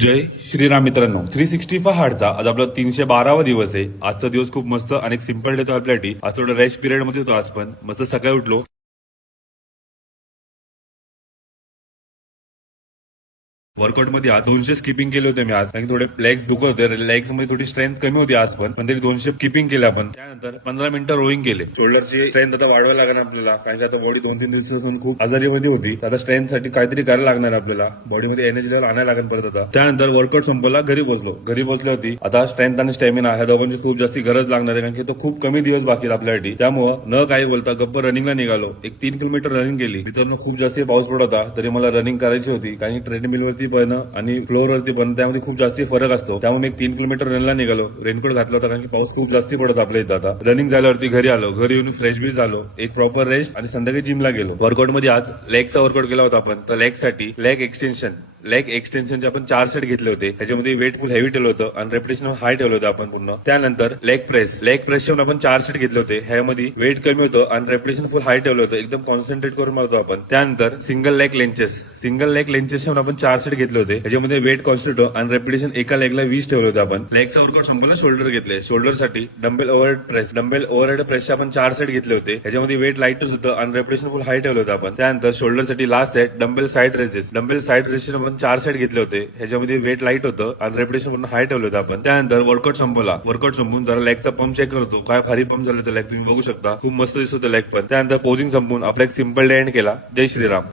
जय श्रीराम मित्रांनो, 365 हार्टचा आज आपला 312वा दिवस आहे. आजचा दिवस खूप मस्त आणि एक सिंपल डे तो आपल्यासाठी. आज थोडं रेस्ट पिरियड मध्ये होतो. आज पण मस्त सकाळी उठलो. वर्कआउट मध्ये आज 200 स्किपिंग केले होते मी आज, कारण थोडे लेग्स दुखत होते. लेग्स मध्ये थोडी स्ट्रेंथ कमी होती आज पण तरी 200 स्किपिंग केले आपण. त्यानंतर 15 मिनिटं रोईंग केले. शोल्डरची स्ट्रेंथ आता वाढवायला लागणार आपल्याला, कारण की आता बॉडी 2-3 दिवसापासून खूप आजारीमध्ये होती. आता स्ट्रेंथ साठी काहीतरी करायला लागणार आपल्याला, बॉडीमध्ये एनर्जी लेवल आणायला लागेल परत आता. त्यानंतर वर्कआउट संपवला, घरी बसलो होती. आता स्ट्रेंथ आणि स्टॅमिना ह्या दोघांची खूप जास्ती गरज लागणार आहे, कारण की तो खूप कमी दिवस बाकी आपल्यासाठी. त्यामुळे न काही बोलता गप्प रनिंगला निघालो. एक 3 किलोमीटर रनिंग केली. मित्रांनो, खूप जास्त पाऊस पडत होता तरी मला रनिंग करायची होती, कारण ट्रेडमिल वरती पण आणि फ्लोअर वरती पण त्यामध्ये खूप जास्त फरक असतो. त्यामुळे मी 3 किलोमीटर रनला निघालो. रेनकोट घातला होता, कारण की पाऊस खूप जास्त पडत आपल्या इथं. आता रनिंग झाल्यावरती घरी आलो. घरी येऊन फ्रेश बी झालो, एक प्रॉपर रेस्ट आणि संध्याकाळी जिमला गेलो. वर्कआउट मध्ये आज लेगचा वर्कआउट केला होता आपण. तर लेग साठी लेग एक्सटेन्शनचे आपण 4 सेट घेतले होते. त्याच्यामध्ये वेट फुल हेवी ठेवलं होतं आणि रेपिटेशन हाय ठेवलं होतं आपण पूर्ण. त्यानंतर लेग प्रेसचे आपण 4 सेट घेतले होते. ह्यामध्ये वेट कमी होतं आणि रेपिटेशन फुल हाय ठेवलं होतं. एकदम कॉन्सन्ट्रेट करून मारतो आपण. त्यानंतर सिंगल लेग लेंचेस आपण 4 सेट घेतले होते. त्याच्यामध्ये वेट कॉन्स्टंट होतं आणि रेपिटेशन एका लेगला 20 ठेवलं होतं आपण. लेगचा वर्कआउट संपला. शोल्डर घेतले. शोल्डर साठी डंबेल ओव्हरहेड प्रेसचे आपण 4 सेट घेतले होते. त्याच्यामध्ये वेट लाईटच होतं आणि रेपिटेशन फुल हाय ठेवलं होतं आपण. त्यानंतर शोल्डर साठी last set dumbbell side raises आपण 4 सेट घेतले होते. ह्याच्यामध्ये वेट लाईट होतं आणि रेपिटेशन पूर्ण हाय ठेवलं होतं आपण. त्यानंतर वर्कआउट संपवला. वर्कआउट संपून जरा लेगचा पंप चेक करतो, काय भारी पंप झालं होतं लेग, तुम्ही बघू शकता. खूप मस्त दिसत होतं लेग पण. त्यानंतर पोजिंग संपून आपला एक सिंपल डे एंड केला. जय श्रीराम.